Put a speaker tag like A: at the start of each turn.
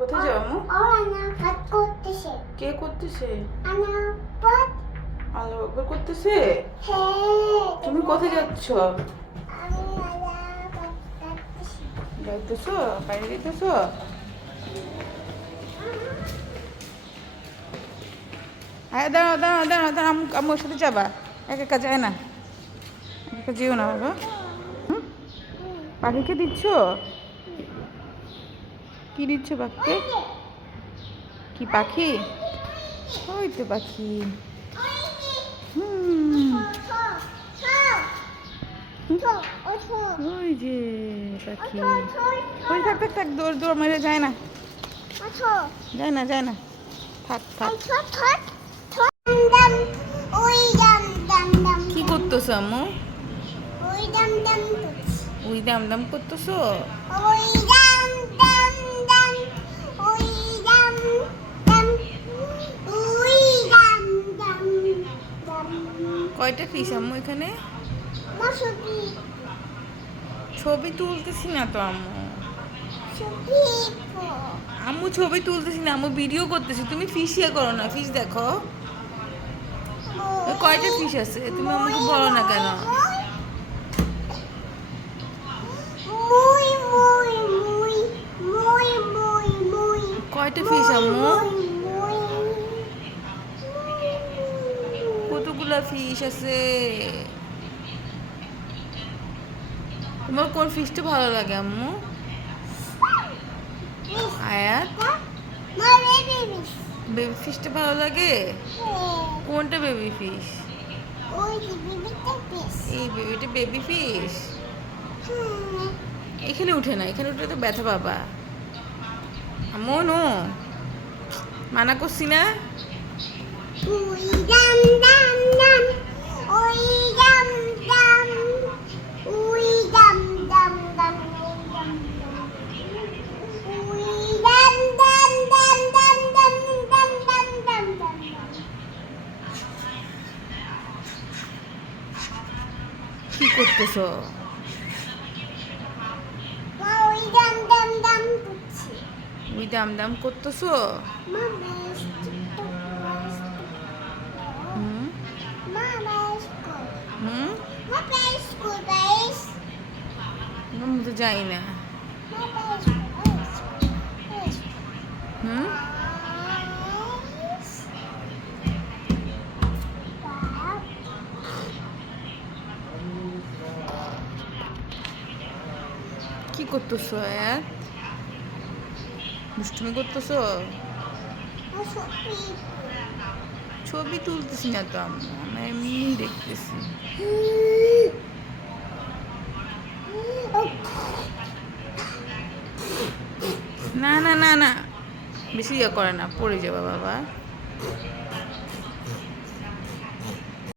A: কোথায় যাও আম্মু?
B: করতেছে।
A: কে করতেছে? আল্লাহ আকবার করতেছে?
B: হ্যাঁ।
A: তুমি কোথায় যাচ্ছ?
B: আমি
A: যাইতেছো? বাইরে যাইতেছো? হ্যাঁ দাঁড়াও দাঁড়াও দাঁড়াও দাঁড়াও আম্মু আম্মুর সাথে যাবা। একা একা যায় না। একা একা যেও না বাবা। হুম? পাখিকে দিচ্ছ? কি দিচ্ছ পাখিকে কি পাখি? ওই তো পাখি। হুম। ওই যে পাখি। ওই থাক থাক থাক দৌড় দৌড় মেরে যায় না। যায় না যায় না। থাক থাক। কি করতেছো আম্মু? ওই দাম দাম করতেছো? কয়টা ফিস আম্মু এখানে ছবি তুলতেছি না তো আম্মু আম্মু ছবি তুলতেছি না আম্মু ভিডিও করতেছি তুমি ফিস ইয়ে করো না ফিস দেখো কয়টা ফিস আছে তুমি আমাকে বলো না কেন কয়টা ফিস আম্মু। কতগুলা ফিস আছে? তোমার কোন ফিশটা ভালো লাগে আম্মু? আয়াত? বেবি ফিশটা ভালো লাগে? কোনটা বেবি ফিশ এই বেবিটা বেবি ফিশ এখানে উঠে না, এখানে উঠলে তো ব্যথা পাবা। মনু মানা করছি না কি করতেছো ওই দাম দাম করতেছো? হুম? হুম? আমি তো যাই না। হুম? কি করতেছো এক দুষ্টুমি করতেছ? ছবি তুলতেছি না তো আমি আমরা এমনি দেখতেছি। না না না না। বেশি ইয়ে করে না, পড়ে যাবে বাবা।